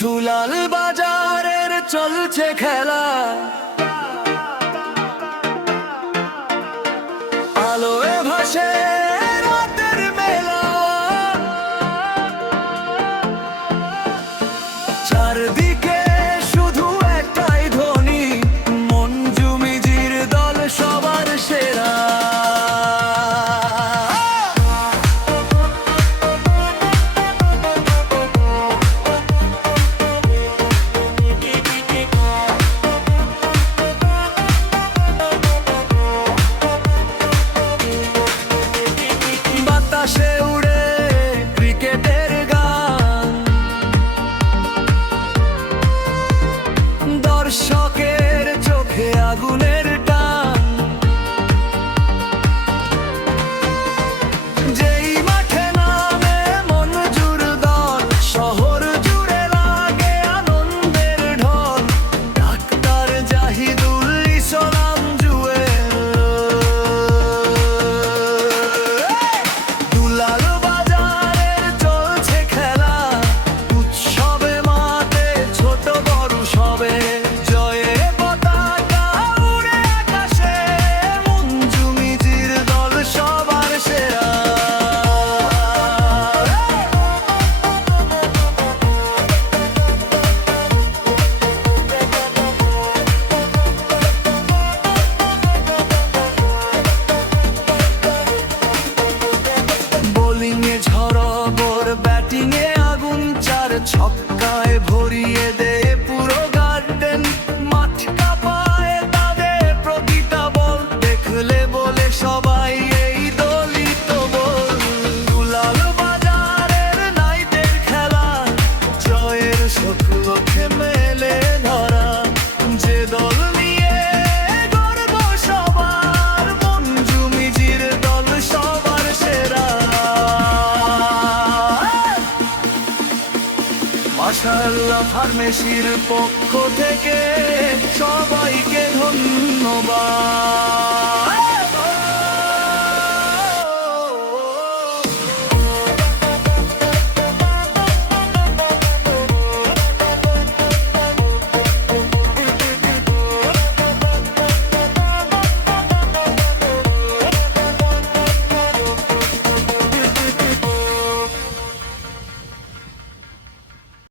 দুলাল বাজারের চলছে খেলা, আলোয় ভাসে রাতের মেলা। চারদিকে শুধু একটাই ধ্বনি, মঞ্জু মিজির দল সবার সেরা। বাতাসে উড়ে ক্রিকেটের গান, দর্শকের চোখে আগুনের টান। যেই মাঠে নামে মঞ্জুর দল, শহর জুড়ে লাগে আনন্দের ঢল। ডাক্তার জাহিদুল ইসলাম জুয়েল, দুলাল বাজারের চলছে খেলা, উৎসবে মাতে ছোট বড় সবে। জয়ের পতাকা উড়ে আকাশে, মঞ্জু মিজির দল সবার সেরা। বোলিংয়ে ঝড়বর, ব্যাটিংয়ে আগুন, চার ছক্কায় ভরিয়ে দেয় পুরো গার্ডেন। মাঠ কাঁপায় তাদের প্রতিটা বল, দেখলে বলে সবাই এই দলই তো বল। দুলাল বাজারের নাইটের খেলা, জয়ের স্বপ্নকে মেলে ধরা। যে দল নিয়ে গর্ব সবার, মঞ্জু মিজির দল সবার সেরা। মাশাআল্লাহ ফার্মেসির পক্ষ থেকে সবাইকে ধন্যবাদ।